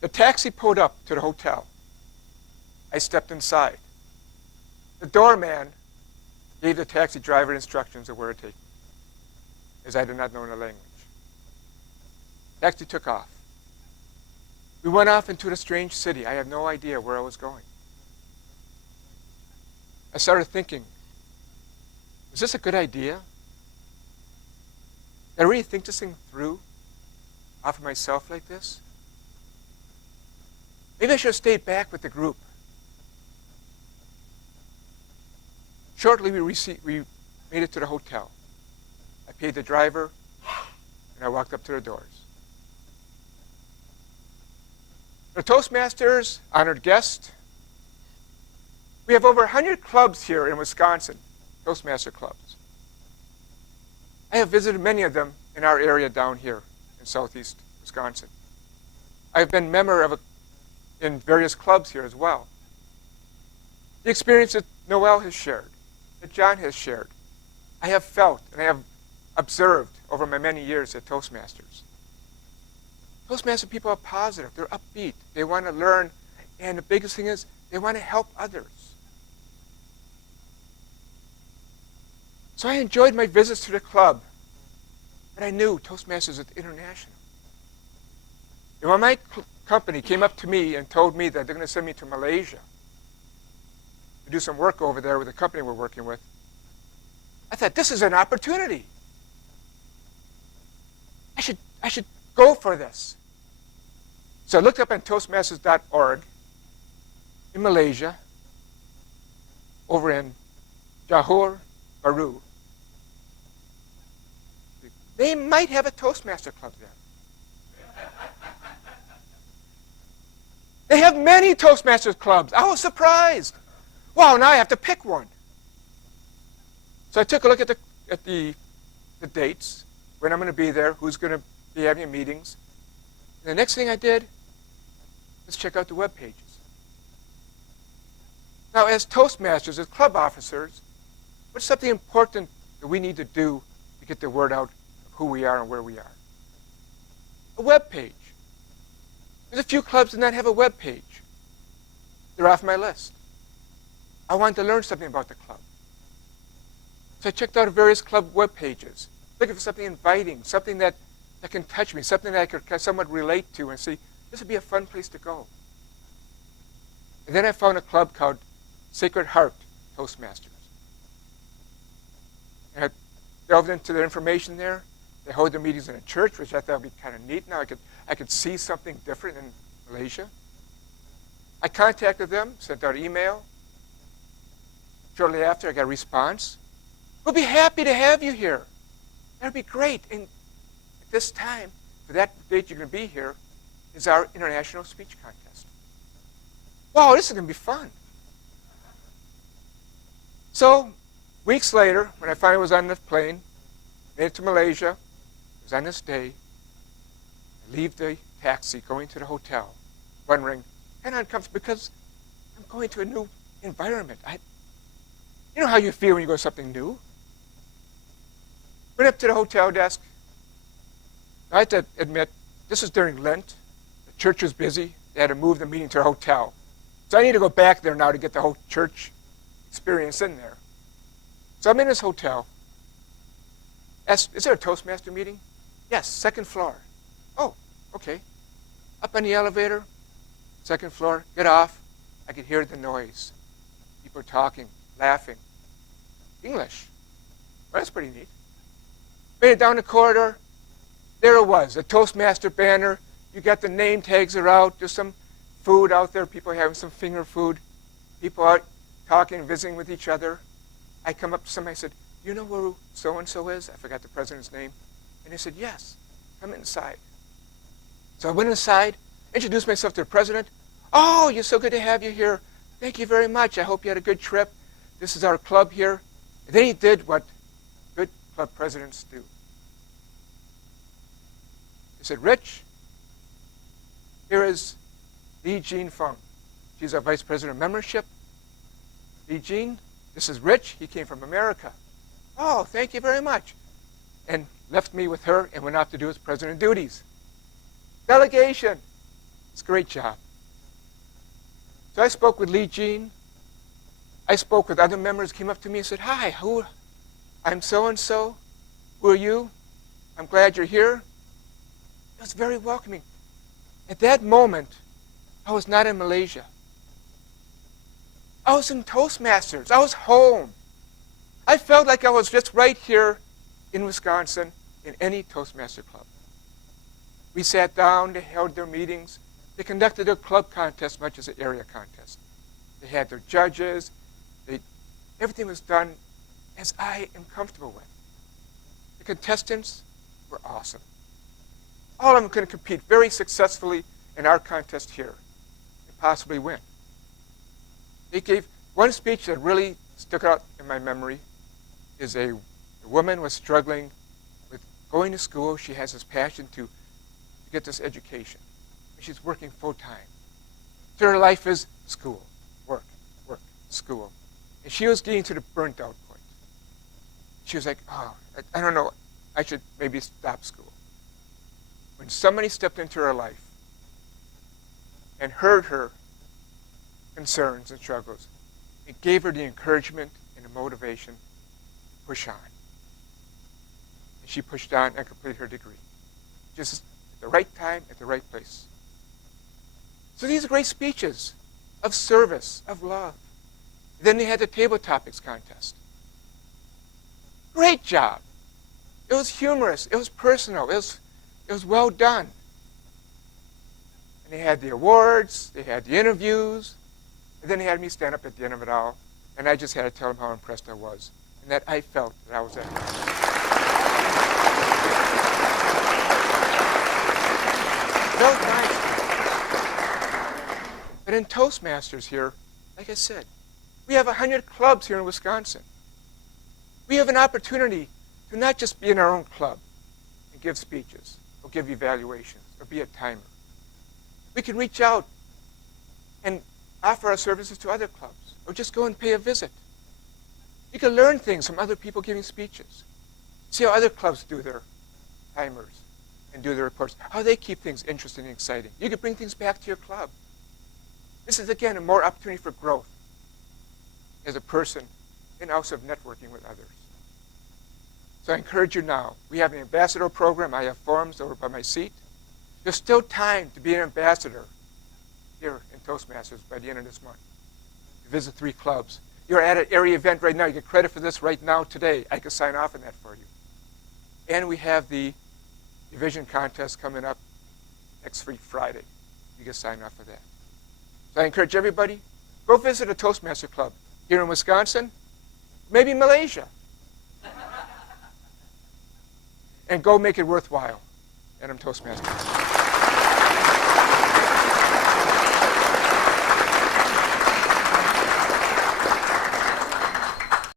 The taxi pulled up to the hotel. I stepped inside. The doorman gave the taxi driver instructions of where to take me, as I did not know the language. The taxi took off. We went off into a strange city. I had no idea where I was going. I started thinking, is this a good idea? Did I really think this thing through off of myself like this? Maybe I should have stayed back with the group. Shortly, we made it to the hotel. I paid the driver, and I walked up to the doors. The Toastmasters, honored guest. We have over 100 clubs here in Wisconsin, Toastmaster clubs. I have visited many of them in our area down here in southeast Wisconsin. I've been member in various clubs here as well. The experience that Noel has shared, that John has shared, I have felt and I have observed over my many years at Toastmasters. Toastmaster people are positive, they're upbeat, they want to learn, and the biggest thing is they want to help others. So I enjoyed my visits to the club, but I knew Toastmasters is international. And when my company came up to me and told me that they're going to send me to Malaysia to do some work over there with the company we're working with, I thought, this is an opportunity. I should go for this. So I looked up on Toastmasters.org in Malaysia, over in Johor Bahru. They might have a Toastmaster club there. They have many Toastmasters clubs. I was surprised. Wow, now I have to pick one. So I took a look at the dates, when I'm going to be there, who's going to be having meetings. And the next thing I did was check out the web pages. Now, as Toastmasters, as club officers, what's something important that we need to do to get the word out of who we are and where we are? A web page. There's a few clubs that don't have a web page. They're off my list. I wanted to learn something about the club. So I checked out various club web pages, looking for something inviting, something that can touch me, something that I could somewhat relate to and see, this would be a fun place to go. And then I found a club called Sacred Heart Toastmasters. And I delved into their information there. They hold their meetings in a church, which I thought would be kind of neat. Now I could see something different in Malaysia. I contacted them, sent out an email. Shortly after, I got a response. We'll be happy to have you here. That'd be great. And at this time, for that date you're going to be here, is our international speech contest. Wow, this is going to be fun. So, weeks later, when I finally was on the plane, made it to Malaysia, it was on this day, I leave the taxi, going to the hotel, wondering, kind of uncomfortable, because I'm going to a new environment. You know how you feel when you go to something new? Went up to the hotel desk. I had to admit, this was during Lent. The church was busy. They had to move the meeting to the hotel. So I need to go back there now to get the whole church experience in there. So I'm in this hotel. Asked, is there a Toastmaster meeting? Yes, second floor. Oh, okay. Up on the elevator, second floor, get off. I could hear the noise. People talking, laughing. English. Well, that's pretty neat. Made it down the corridor. There it was, a Toastmaster banner. You got the name tags are out. There's some food out there. People are having some finger food. People out talking, visiting with each other. I come up to somebody, I said, you know where so-and-so is? I forgot the president's name. And they said, yes, come inside. So I went inside, introduced myself to the president. Oh, you're so good to have you here. Thank you very much. I hope you had a good trip. This is our club here. And then he did what good club presidents do. He said, Rich, here is Li Jean Feng. She's our vice president of membership. Li Jean, this is Rich. He came from America. Oh, thank you very much. And left me with her and went off to do his president duties. Delegation. It's a great job. So I spoke with Lee Jean. I spoke with other members, came up to me and said, hi, I'm so-and-so. Who are you? I'm glad you're here. It was very welcoming. At that moment, I was not in Malaysia. I was in Toastmasters. I was home. I felt like I was just right here in Wisconsin in any Toastmaster club. We sat down, they held their meetings. They conducted their club contest much as an area contest. They had their judges. Everything was done as I am comfortable with. The contestants were awesome. All of them could compete very successfully in our contest here and possibly win. They gave one speech that really stuck out in my memory. Is a woman was struggling with going to school. She has this passion to get this education. She's working full-time. So her life is school, work, school. And she was getting to the burnt-out point. She was like, oh, I don't know, I should maybe stop school. When somebody stepped into her life and heard her concerns and struggles, it gave her the encouragement and the motivation to push on. And she pushed on and completed her degree. Just at the right time, at the right place. So these are great speeches of service, of love. Then they had the table topics contest. Great job. It was humorous. It was personal. It was well done. And they had the awards. They had the interviews. And then they had me stand up at the end of it all. And I just had to tell them how impressed I was. And that I felt that I was at home. That was nice. But in Toastmasters here, like I said, we have 100 clubs here in Wisconsin. We have an opportunity to not just be in our own club and give speeches or give evaluations or be a timer. We can reach out and offer our services to other clubs or just go and pay a visit. You can learn things from other people giving speeches. See how other clubs do their timers and do their reports, how they keep things interesting and exciting. You can bring things back to your club. This is, again, a more opportunity for growth as a person and also of networking with others. So I encourage you now. We have an ambassador program. I have forms over by my seat. There's still time to be an ambassador here in Toastmasters by the end of this month. You visit 3 clubs. You're at an area event right now. You get credit for this right now today. I can sign off on that for you. And we have the division contest coming up next week, Friday. You can sign off for that. So I encourage everybody, go visit a Toastmaster club here in Wisconsin, maybe Malaysia. And go make it worthwhile. And I'm Toastmaster.